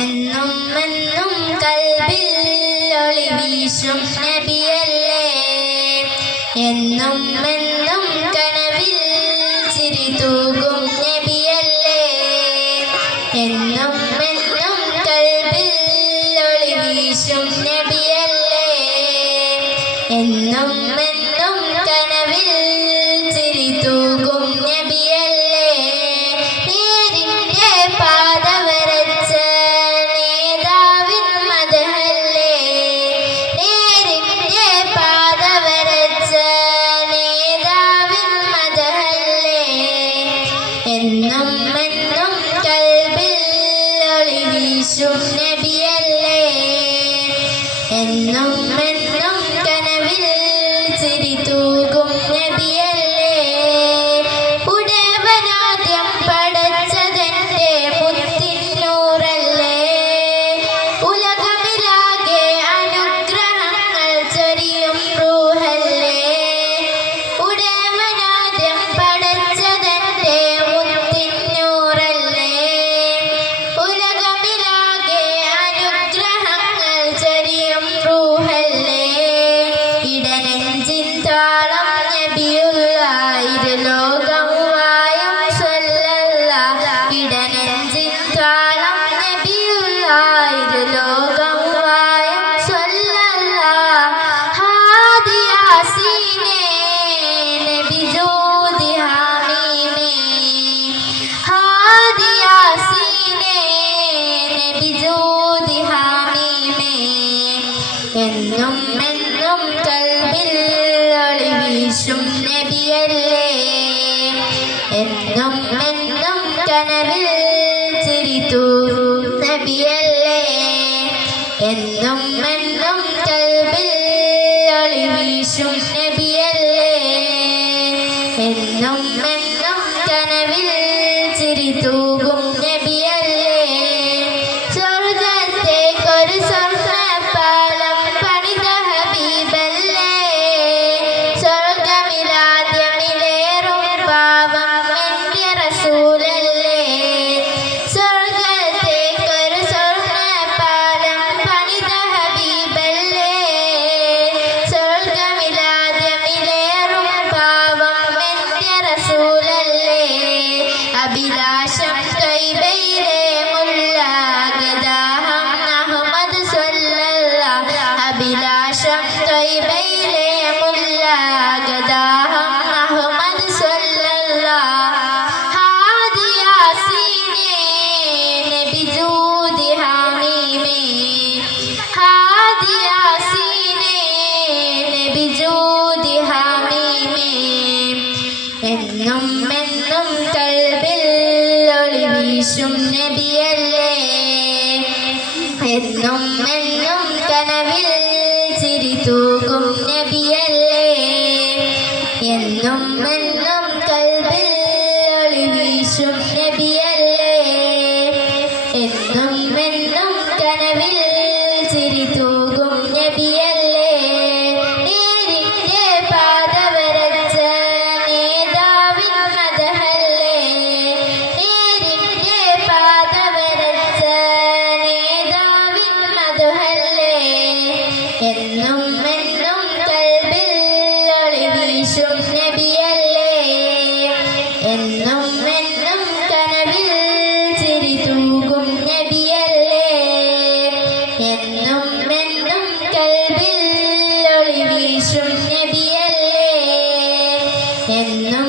എന്നും എന്നും കൽബിൽ ഒളി വീശും നബിയല്ലേ, എന്നും എന്നും കനവിൽ ചിരി തൂകും നബിയല്ലേ, എന്നും എന്നും കൽബിൽ ഒളി വീശും നബിയല്ലേ, എന്നും എന്നും കനവിൽ ചിരി തൂകും നബിയല്ലേ. നേരിന്റെ പാത വരച്ച നേതാവിൻ മദഹല്ലേ, നേരിന്റെ പാത വരച്ച നേതാവിൻ മദഹല്ലേ, എന്നും എന്നും കൽബിൽ ഒളി വീശും നബിയല്ലേ, എന്നും എന്നും കനവിൽ ചിരി തൂകും നബിയല്ലേ. ഉടവനാദ്യം പടച്ചതെന്റെ മുത്തിന്നൂറല്ലേ, ഉലകമിലാകെ അനുഗ്രഹങ്ങൾ ചൊരിയും റൂഹല്ലേ. ഉടവനാദ്യം പടച്ചതെന്റെ മുത്തിന്നൂറല്ലേ, ഉലകമിലാകെ അനുഗ്രഹങ്ങൾ ചൊരിയും റൂഹല്ലേ. ഇടനെഞ്ചിൻ താളം നബിയുള്ള ഇരുലോകം വായും സ്വല്ലല്ലാഹ്, ഇടനെഞ്ചിൻ താളം നബിയുള്ള ഇരുലോകം വായും സ്വല്ലല്ലാഹ്. ഹാദി യാസീനേ നബി ജൂദി ഹമീമേ, ഹാദി യാസീനേ നബി ജൂദി ഹമീമേ, എന്നും എന്നും കൽബിൽ ഒളി വീശും നബിയല്ലേ, എന്നും എന്നും കനവിൽ ചിരി തൂകും നബിയല്ലേ, എന്നും എന്നും കൽബിൽ ഒളി വീശും നബിയല്ലേ, എന്നും എന്നും കനവിൽ ചിരി തൂകും നബിയല്ലേ. സ്വർഗത്തേക്കൊരു സ്വർണ്ണപ്പാലം പണിത ഹബീബല്ലേ, സ്വർഗമിലാദ്യമിലേറും പാവം എന്റെ റസൂലല്ലേ. സ്വർഗത്തേക്കൊരു സ്വർണ്ണപ്പാലം പണിത ഹബീബല്ലേ, സ്വർഗമിലാദ്യമിലേറും പാവം എന്റെ റസൂലല്ലേ. അഭിലാഷം ത്വയ്ബയിലെ മുല്ലാഗദാഹം അഹ്മദ് സ്വല്ലല്ലാഹ്, അഭിലാഷം ത്വയ്ബയിലെ മുല്ലാഗദാഹം അഹ്മദ് സ്വല്ലല്ലാഹ്. ഹാദി യാസീനേ നബി ജൂദി ഹമീമേ, ഹാദി യാസീനേ നബി ജൂദി ഹമീമേ, എന്നും എന്നും കൽബിൽ ഒളി വീശും നബിയല്ലേ, എന്നും എന്നും കനവിൽ ചിരി തൂകും നബിയല്ലേ, എന്നും എന്നും കൽബിൽ ഒളി വീശും നബിയല്ലേ, എന്നും എന്നും കനവിൽ ചിരി തൂകും നബിയല്ലേ. നേരിന്റെ പാത വരച്ച നേതാവിൻ മദഹല്ലേ, നേരിന്റെ പാത വരച്ച നേതാവിൻ മദഹല്ലേ, എന്നും എന്നും കൽബിൽ ഒളി വീശും നബിയല്ലേ, എന്നും എന്നും കനവിൽ ചിരി തൂകും നബിയല്ലേ, എന്നും എന്നും കൽബിൽ ഒളി വീശും നബിയല്ലേ, എന്നും